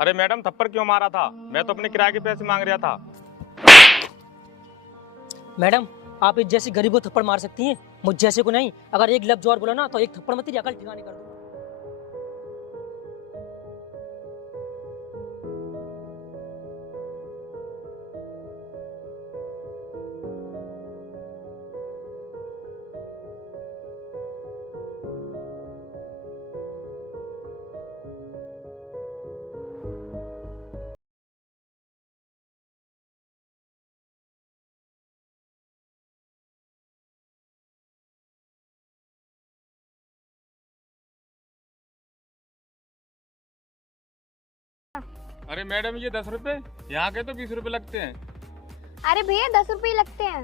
अरे मैडम थप्पड़ क्यों मारा था? मैं तो अपने किराए के पैसे मांग रहा था। मैडम, आप इस जैसी गरीब को थप्पड़ मार सकती हैं, मुझ जैसे को नहीं। अगर एक लफ्ज और बोला ना तो एक थप्पड़ में तेरी अकल ठिकाने कर दूंगा। अरे मैडम ये 10 रुपए, यहाँ के तो 20 रुपए लगते हैं। अरे भैया 10 रुपए ही लगते हैं।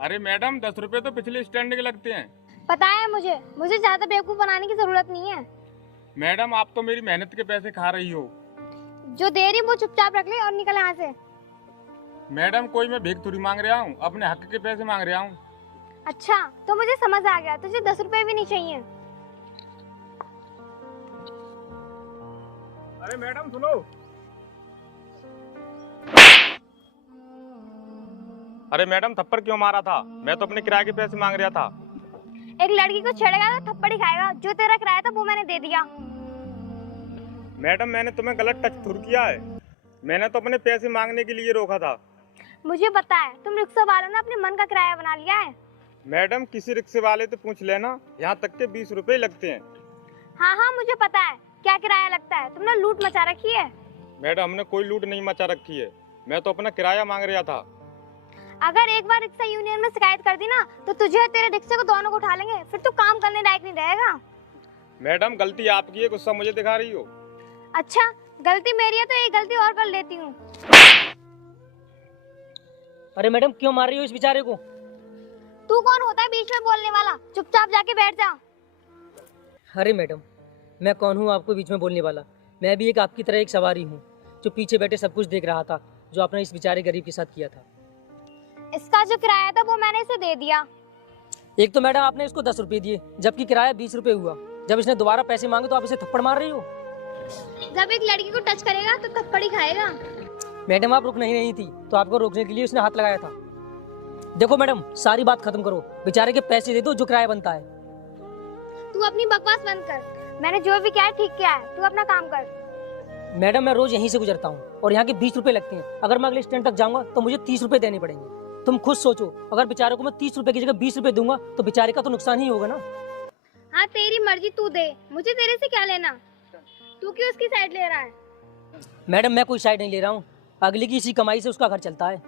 अरे मैडम 10 रुपए तो पिछले स्टैंड के लगते हैं। पता है मुझे ज्यादा बेवकूफ बनाने की जरूरत नहीं है। मैडम आप तो मेरी मेहनत के पैसे खा रही हो। जो दे रही वो चुपचाप रख ले और निकल यहाँ से। मैडम कोई मैं भीख थोड़ी मांग रहा हूँ, अपने हक के पैसे मांग रहा हूँ। अच्छा तो मुझे समझ आ गया, तुझे 10 रुपए भी नहीं चाहिए। अरे मैडम सुनो। अरे मैडम थप्पड़ क्यों मारा था? मैं तो अपने किराए के पैसे मांग रहा था। एक लड़की को छेड़ेगा तो थप्पड़ ही खाएगा। जो तेरा किराया था वो मैंने दे दिया। मैडम मैंने तुम्हें गलत टच थोड़ी किया है, मैंने तो अपने पैसे मांगने के लिए रोका था। मुझे पता है तुम रिक्शा वालों ने अपने मन का किराया बना लिया है। मैडम किसी रिक्शे वाले से पूछ लेना, यहाँ तक के 20 रुपए लगते हैं। हाँ मुझे पता है क्या किराया लगता है। तुमने लूट मचा रखी है। मैडम हमने कोई लूट नहीं मचा रखी है, मैं तो अपना किराया मांग रहा था। अगर एक बार रिक्शा यूनियन में शिकायत कर दी ना तो तुझे और तेरे रिक्शे को दोनों को उठा लेंगे, फिर तू काम करने लायक नहीं रहेगा। मैडम गलती आपकी है, गुस्सा मुझे दिखा रही हो। अच्छा गलती मेरी है तो एक गलती और कर लेती हूँ। अरे मैडम क्यों मार रही हो इस बेचारे को? तू कौन होता है बीच में बोलने वाला? चुपचाप जाके बैठ जा। अरे मैडम, मैं कौन हूँ आपको बीच में बोलने वाला? मैं भी एक आपकी तरह एक सवारी हूँ जो पीछे बैठे सब कुछ देख रहा था जो आपने इस बेचारे गरीब के साथ किया था। इसका जो किराया था वो मैंने इसे दे दिया। एक तो मैडम आपने इसको 10 रुपए दिए जबकि किराया 20 रुपए हुआ। जब इसने दोबारा पैसे मांगे तो आप इसे थप्पड़ मार रही हो। जब एक लड़की को टच करेगा तो थप्पड़ ही खाएगा। मैडम आप रुक नहीं थी तो आपको रोकने के लिए उसने हाथ लगाया था। देखो मैडम, सारी बात खत्म करो, बेचारे के पैसे दे दो जो किराया बनता है। तू अपनी बकवास बंद कर। मैंने जो भी किया है ठीक किया है, तू अपना काम कर। मैडम मैं रोज यहीं से गुजरता हूँ और यहाँ के 20 रुपए लगते हैं। अगर मैं अगले स्टैंड तक जाऊंगा तो मुझे 30 रुपए देने पड़ेंगे। तुम खुद सोचो, अगर बेचारे को मैं 30 रुपए की जगह 20 रुपए दूंगा तो बेचारे का तो नुकसान ही होगा ना। हाँ तेरी मर्जी, तू दे, मुझे तेरे से क्या लेना। तू क्यों उसकी साइड ले रहा है? मैडम मैं कोई साइड नहीं ले रहा हूँ, अगली की इसी कमाई से उसका घर चलता है।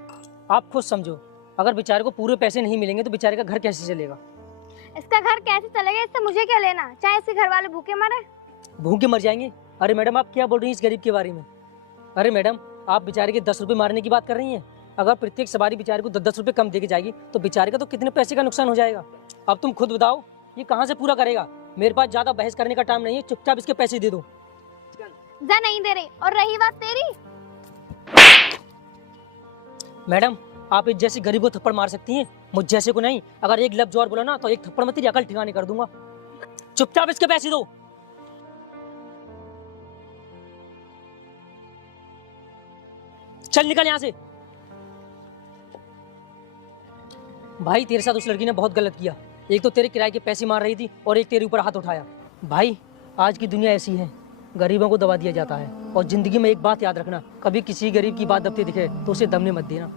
आप खुद समझो, अगर बेचारे को पूरे पैसे नहीं मिलेंगे तो बेचारे का घर कैसे चलेगा? इसका घर कैसे चलेगा इससे मुझे क्या लेना, चाहे इसके घर वाले भूखे मरे। भूखे मर जाएंगे? अरे मैडम आप क्या बोल रही हैं इस गरीब के बारे में? अरे मैडम आप बेचारे के 10 रुपए मारने की बात कर रही हैं। अगर प्रत्येक सवारी बेचारे को 10-10 रुपए कम देके जाएगी तो बेचारे का तो कितने पैसे का नुकसान हो जाएगा। अब तुम खुद बताओ ये कहाँ से पूरा करेगा? मेरे पास ज्यादा बहस करने का टाइम नहीं है, चुपचाप इसके पैसे दे दो। जा नहीं दे रही। और रही बात तेरी, मैडम आप इस जैसी गरीब को थप्पड़ मार सकती हैं, मुझ जैसे को नहीं। अगर एक लफ्ज और बोला ना तो एक थप्पड़ में तेरी अकल ठिकाने कर दूंगा। चुपचाप इसके पैसे दो। चल निकल यहाँ से। भाई तेरे साथ उस लड़की ने बहुत गलत किया। एक तो तेरे किराए के पैसे मार रही थी और एक तेरे ऊपर हाथ उठाया। भाई आज की दुनिया ऐसी है, गरीबों को दबा दिया जाता है। और जिंदगी में एक बात याद रखना, कभी किसी गरीब की बात दबती दिखे तो उसे दबने मत देना।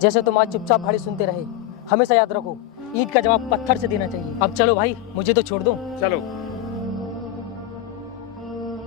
जैसे तुम आज चुपचाप भाड़ी सुनते रहे, हमेशा याद रखो ईंट का जवाब पत्थर से देना चाहिए। अब चलो भाई, मुझे तो छोड़ दो। चलो।